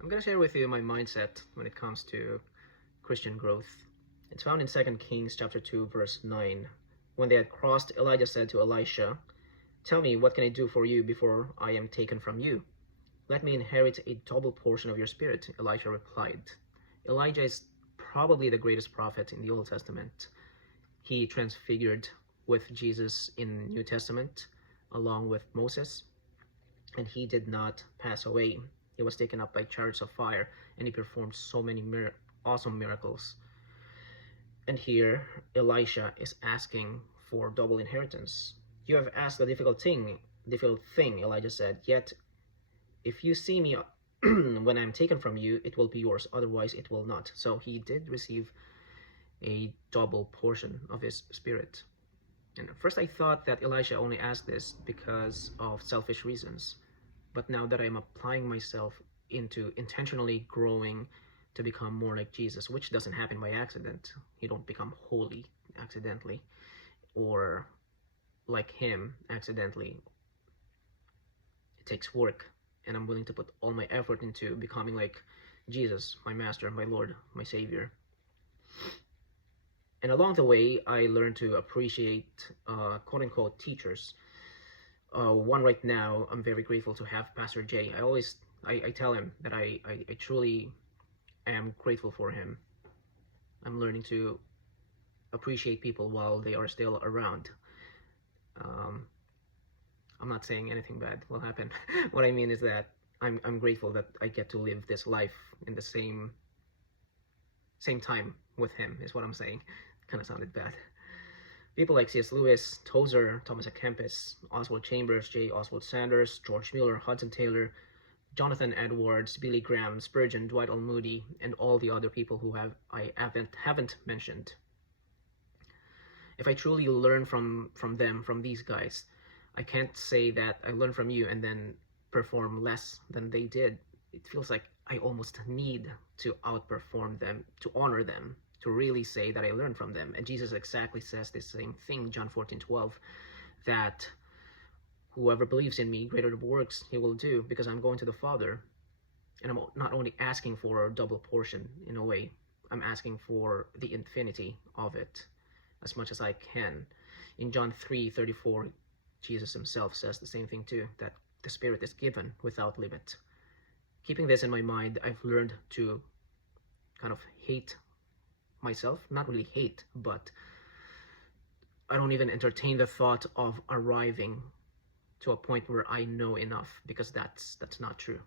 I'm going to share with you my mindset when it comes to Christian growth. It's found in 2 Kings chapter 2 verse 9. When they had crossed, Elijah said to Elisha, "Tell me, what can I do for you before I am taken from you?" "Let me inherit a double portion of your spirit," Elisha replied. Elijah is probably the greatest prophet in the Old Testament. He transfigured with Jesus in New Testament along with Moses, and he did not pass away. He was taken up by chariots of fire, and he performed so many awesome miracles. And here Elisha is asking for double inheritance. "You have asked a difficult thing, Elijah said. "Yet if you see me when I am taken from you, it will be yours. Otherwise it will not." So he did receive a double portion of his spirit. And at first I thought that Elisha only asked this because of selfish reasons. But now that I'm applying myself into intentionally growing to become more like Jesus, which doesn't happen by accident. You don't become holy accidentally or like him accidentally. It takes work, and I'm willing to put all my effort into becoming like Jesus, my master, my Lord, my Savior. And along the way, I learned to appreciate quote-unquote teachers. One right now, I'm very grateful to have Pastor Jay. I tell him that I truly am grateful for him. I'm learning to appreciate people while they are still around. I'm not saying anything bad will happen. What I mean is that I'm grateful that I get to live this life in the same time with him, is what I'm saying. Kind of sounded bad. People like C.S. Lewis, Tozer, Thomas A. Kempis, Oswald Chambers, J. Oswald Sanders, George Mueller, Hudson Taylor, Jonathan Edwards, Billy Graham, Spurgeon, Dwight L. Moody, and all the other people who I haven't mentioned. If I truly learn from them, from these guys, I can't say that I learned from you and then perform less than they did. It feels like I almost need to outperform them, to honor them, to really say that I learned from them. And Jesus exactly says the same thing, John 14:12, that whoever believes in me, greater works he will do, because I'm going to the Father. And I'm not only asking for a double portion in a way, I'm asking for the infinity of it as much as I can. In John 3:34, Jesus himself says the same thing too, that the Spirit is given without limit. Keeping this in my mind, I've learned to kind of hate myself. Not really hate, but I don't even entertain the thought of arriving to a point where I know enough, because that's not true.